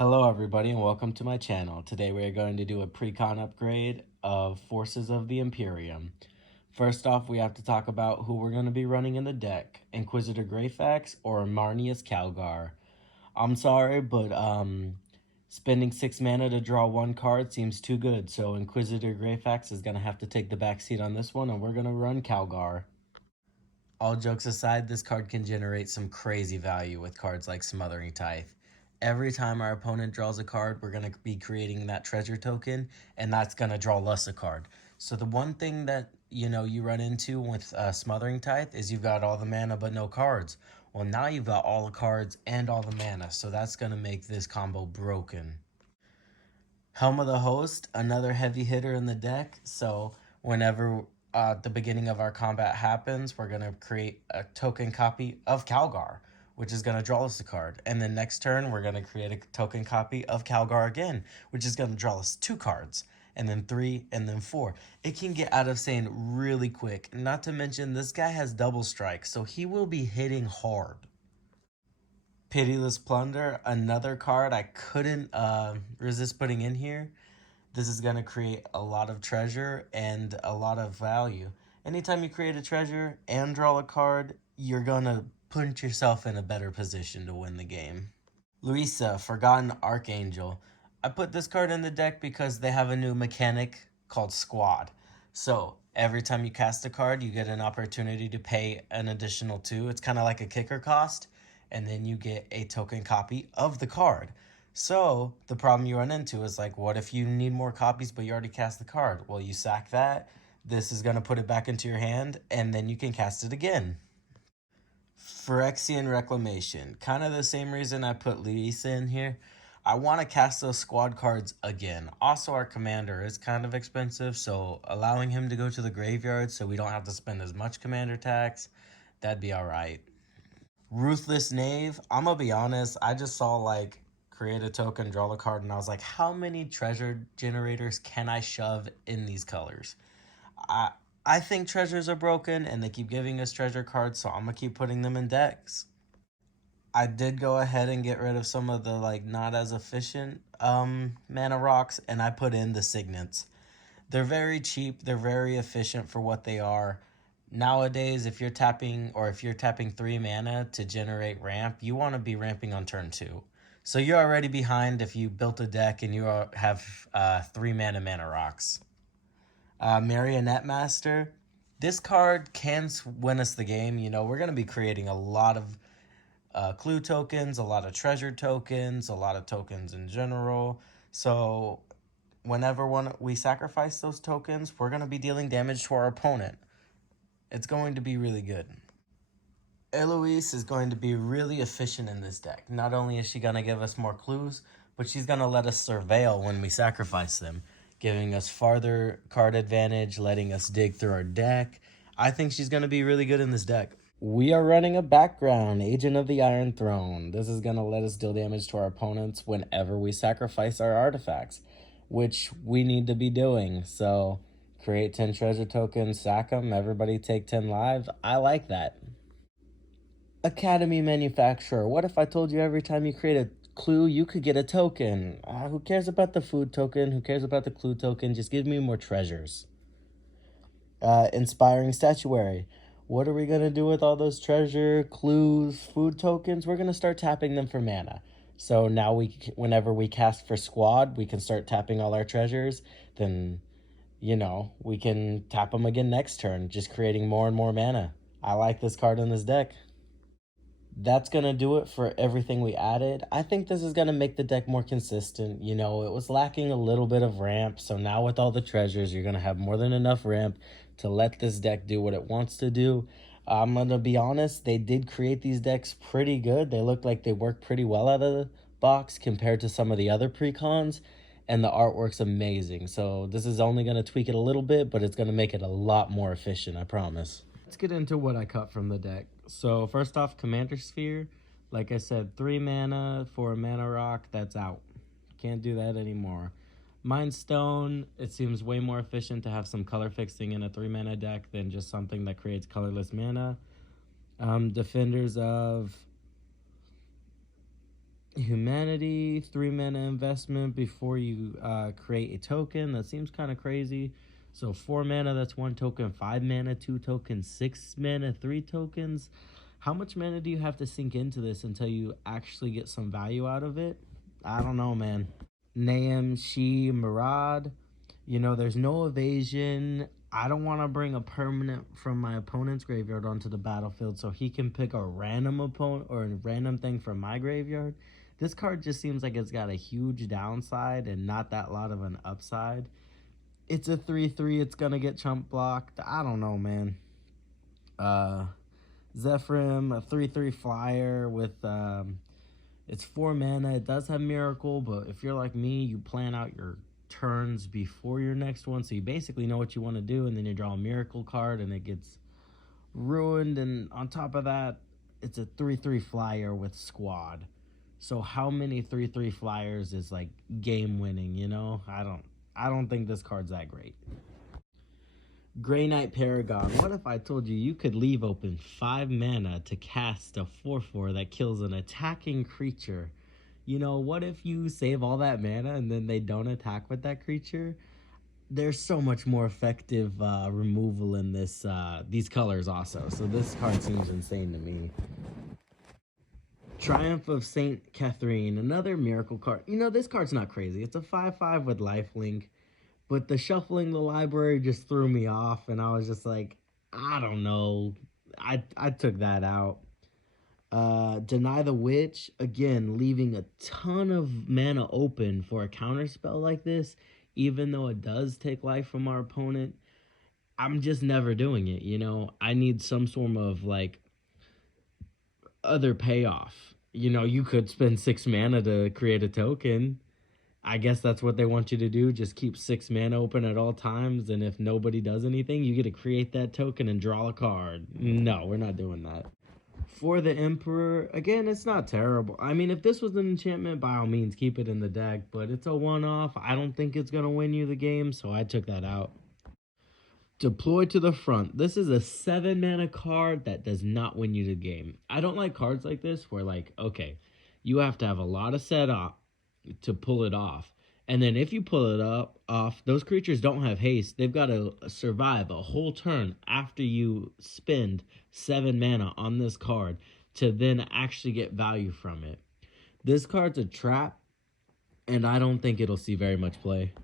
Hello everybody and welcome to my channel. Today we are going to do a Precon upgrade of Forces of the Imperium. First off, we have to talk about who we're going to be running in the deck, Inquisitor Greyfax or Marneus Calgar. I'm sorry, but spending 6 mana to draw 1 card seems too good, so Inquisitor Greyfax is going to have to take the backseat on this one and we're going to run Calgar. All jokes aside, this card can generate some crazy value with cards like Smothering Tithe. Every time our opponent draws a card, we're going to be creating that treasure token, and that's going to draw us a card. So the one thing that you run into with Smothering Tithe is you've got all the mana but no cards. Well, now you've got all the cards and all the mana, so that's going to make this combo broken. Helm of the Host, another heavy hitter in the deck, so whenever the beginning of our combat happens, we're going to create a token copy of Calgar, which is going to draw us a card. And then next turn, we're going to create a token copy of Calgar again, which is going to draw us 2 cards, and then 3, and then 4. It can get out of hand really quick. Not to mention, this guy has double strike, so he will be hitting hard. Pitiless Plunder, another card I couldn't resist putting in here. This is going to create a lot of treasure and a lot of value. Anytime you create a treasure and draw a card, you're going to put yourself in a better position to win the game. Luisa, Forgotten Archangel. I put this card in the deck because they have a new mechanic called Squad. So every time you cast a card, you get an opportunity to pay an additional 2. It's kind of like a kicker cost, and then you get a token copy of the card. So the problem you run into is like, what if you need more copies but you already cast the card? Well, you sack that. This is going to put it back into your hand, and then you can cast it again. Phyrexian Reclamation. Kind of the same reason I put Luisa in here. I want to cast those squad cards again. Also, our commander is kind of expensive, so allowing him to go to the graveyard so we don't have to spend as much commander tax, that'd be alright. Ruthless Knave. I'm going to be honest, I just saw like create a token, draw a card, and I was like, how many treasure generators can I shove in these colors? I think treasures are broken and they keep giving us treasure cards, so I'm going to keep putting them in decks. I did go ahead and get rid of some of the like not as efficient mana rocks, and I put in the signets. They're very cheap, they're very efficient for what they are. Nowadays, if you're tapping 3 mana to generate ramp, you want to be ramping on turn 2. So you're already behind if you built a deck and you have 3 mana rocks. Marionette Master. This card can win us the game. We're going to be creating a lot of clue tokens, a lot of treasure tokens, a lot of tokens in general. So whenever we sacrifice those tokens, we're going to be dealing damage to our opponent. It's going to be really good. Eloise is going to be really efficient in this deck. Not only is she going to give us more clues, but she's going to let us surveil when we sacrifice them, giving us farther card advantage, letting us dig through our deck. I think she's going to be really good in this deck. We are running a background, Agent of the Iron Throne. This is going to let us deal damage to our opponents whenever we sacrifice our artifacts, which we need to be doing. So create 10 treasure tokens, sack them, everybody take 10 lives. I like that. Academy Manufacturer. What if I told you every time you create a clue, you could get a token? Who cares about the food token? Who cares about the clue token? Just give me more treasures. Inspiring Statuary. What are we going to do with all those treasure, clues, food tokens? We're going to start tapping them for mana. So now whenever we cast for Squad, we can start tapping all our treasures. Then, we can tap them again next turn, just creating more and more mana. I like this card in this deck. That's going to do it for everything we added. I think this is going to make the deck more consistent. It was lacking a little bit of ramp, so now with all the treasures, you're going to have more than enough ramp to let this deck do what it wants to do. I'm going to be honest, they did create these decks pretty good. They look like they work pretty well out of the box compared to some of the other precons, and the artwork's amazing. So this is only going to tweak it a little bit, but it's going to make it a lot more efficient, I promise. Let's get into what I cut from the deck. So first off, Commander Sphere. Like I said, 3 mana for a mana rock, that's out. Can't do that anymore. Mind Stone, it seems way more efficient to have some color fixing in a 3 mana deck than just something that creates colorless mana. Defenders of Humanity, 3 mana investment before you create a token. That seems kind of crazy. So 4 mana, that's 1 token. 5 mana, 2 tokens. 6 mana, 3 tokens. How much mana do you have to sink into this until you actually get some value out of it? I don't know, man. Naam, Shi, Murad. You know, there's no evasion. I don't want to bring a permanent from my opponent's graveyard onto the battlefield so he can pick a random opponent or a random thing from my graveyard. This card just seems like it's got a huge downside and not that lot of an upside. It's a 3/3. It's going to get chump blocked. I don't know, man. Zephyrim, a 3/3 flyer with it's 4 mana. It does have Miracle, but if you're like me, you plan out your turns before your next one, so you basically know what you want to do, and then you draw a Miracle card, and it gets ruined. And on top of that, it's a 3/3 flyer with Squad. So how many 3/3 flyers is like game winning? You know, I don't think this card's that great. Grey Knight Paragon. What if I told you you could leave open 5 mana to cast a 4/4 that kills an attacking creature? You know, what if you save all that mana and then they don't attack with that creature? There's so much more effective removal in this these colors also. So this card seems insane to me. Triumph of Saint Catherine, another miracle card. You know, this card's not crazy. It's a 5/5 with lifelink. But the shuffling the library just threw me off, and I was just like, I don't know. I took that out. Deny the Witch, again, leaving a ton of mana open for a counter spell like this, even though it does take life from our opponent. I'm just never doing it, you know? I need some sort of, like, other payoff. You know, you could spend 6 mana to create a token. I guess that's what they want you to do. Just keep 6 mana open at all times, and if nobody does anything, you get to create that token and draw a card. No, we're not doing that. For the Emperor, again, it's not terrible. I mean, if this was an enchantment, by all means, keep it in the deck, but it's a one-off. I don't think it's going to win you the game, so I took that out. Deploy to the Front. This is a 7 mana card that does not win you the game. I don't like cards like this where, like, okay, you have to have a lot of setup to pull it off. And then if you pull it off, those creatures don't have haste. They've got to survive a whole turn after you spend 7 mana on this card to then actually get value from it. This card's a trap, and I don't think it'll see very much play.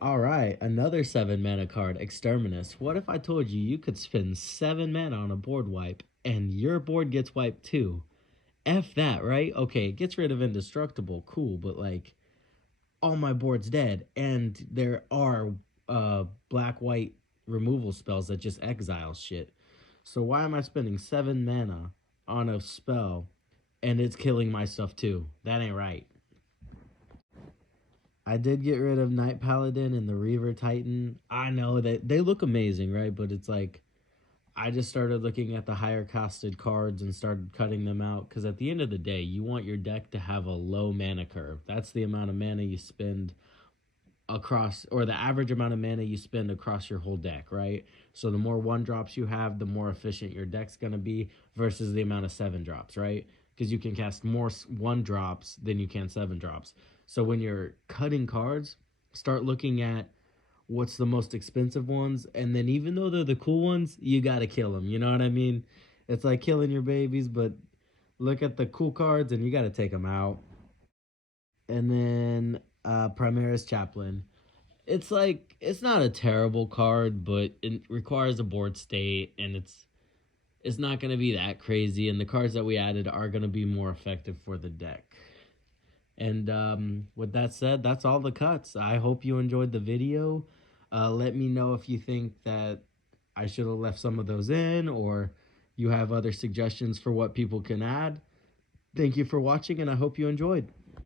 Alright, another 7 mana card, Exterminus. What if I told you you could spend 7 mana on a board wipe, and your board gets wiped too? F that, right? Okay, it gets rid of Indestructible, cool, but like, all my board's dead, and there are black-white removal spells that just exile shit. So why am I spending 7 mana on a spell, and it's killing my stuff too? That ain't right. I did get rid of Night Paladin and the Reaver Titan. I know that they look amazing, right? But it's like, I just started looking at the higher costed cards and started cutting them out, because at the end of the day, you want your deck to have a low mana curve. That's the amount of mana you spend across, or the average amount of mana you spend across your whole deck, right? So the more 1-drops you have, the more efficient your deck's going to be versus the amount of 7-drops, right? Because you can cast more 1-drops than you can 7-drops. So when you're cutting cards, start looking at what's the most expensive ones, and then even though they're the cool ones, you gotta kill them. You know what I mean? It's like killing your babies, but look at the cool cards and you gotta take them out. And then Primaris Chaplain. It's like, it's not a terrible card, but it requires a board state, and it's not gonna be that crazy, and the cards that we added are gonna be more effective for the deck. And with that said, that's all the cuts. I hope you enjoyed the video. Let me know if you think that I should have left some of those in, or you have other suggestions for what people can add. Thank you for watching, and I hope you enjoyed.